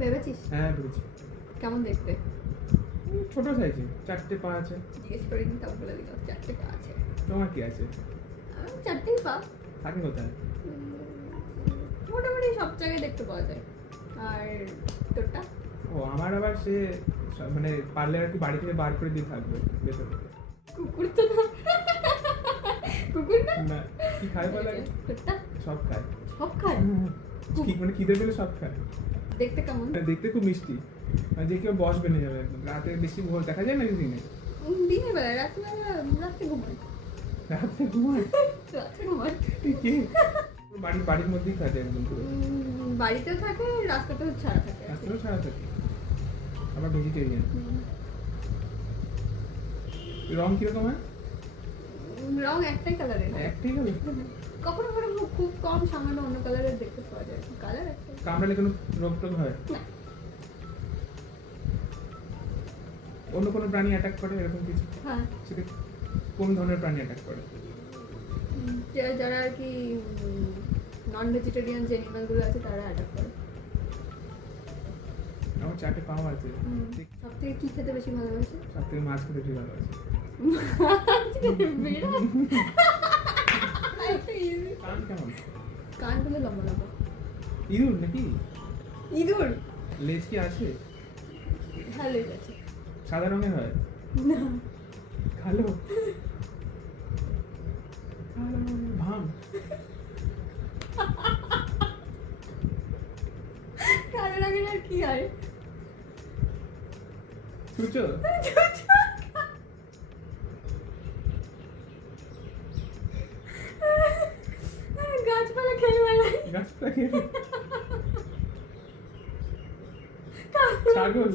ভেবেছিস? হ্যাঁ ভেবেছি। কেমন দেখতে? ছোট সাইজে, 4টে পা আছে। জিজ্ঞেস করিনি, তাও বলে দিল 4টে পা আছে। তোমার কি আছে? 4টেই পা। থাকে কোথায়? মোটামুটি সব জায়গায় দেখতে পাওয়া যায়। আর তোরটা? ও আমার আবার সে মানে পারলে আর কি বাড়ি থেকে বার করে দিয়ে থাকবে ভেতর থেকে। কুকুর তো না। কুকুর না? না, কি খায় বলে? তোরটা? সব খায়। সব খায়? কি মানে খিদে পেলে সব খায়। দেখতে কেমন? দেখতে খুব মিষ্টি, মানে যে কেউ বস বেনে যাবে একদম। রাতে বেশি ভোর দেখা যায় না দিনে। দিনের বেলা, রাত্রিবেলা রাত্রে ঘুমায়। রাতে ঘুমায়? রাত্রে ঘুমায়। কে? বাড়ির মধ্যেই থাকে একদম পুরো। বাড়িতেও থাকে, রাস্তাতেও ছাড়া থাকে। রাস্তাতেও ছাড়া থাকে। আবার ভেজিটেরিয়ান। রং কিরকম হয়? রং একটাই কালারের। একটাই কালার? কখনো কখনো খুব কম সামান্য অন্য কালারের দেখতে পাওয়া যায়। কালার একটাই। কামড়ালে কোনো রোগ টোগ হয়? না। অন্য কোনো প্রাণী অ্যাটাক করে এরকম কিছু? হ্যাঁ। সেটা কোন ধরনের প্রাণী অ্যাটাক করে? যারা আর কি নন ভেজিটেরিয়ান যে অ্যানিমালগুলো আছে তারা অ্যাটাক করে। আমার 4টে পাও আছে। সব থেকে কি খেতে বেশি ভালোবাসে? সব থেকে মাছ খেতে বেশি ভালোবাসে। কান কেমন? কানগুলো লম্বা লম্বা। ইঁদুর নাকি? ইঁদুর? লেজ কি আছে? হ্যাঁ, লেজ আছে। সাদা রঙের হয়? না। কালো? ভাম? কালো রঙের আর কি হয়? সূচো? গাছপালা খেয়ে বেড়ায়। গাছটা খেয়ে? ছাগল?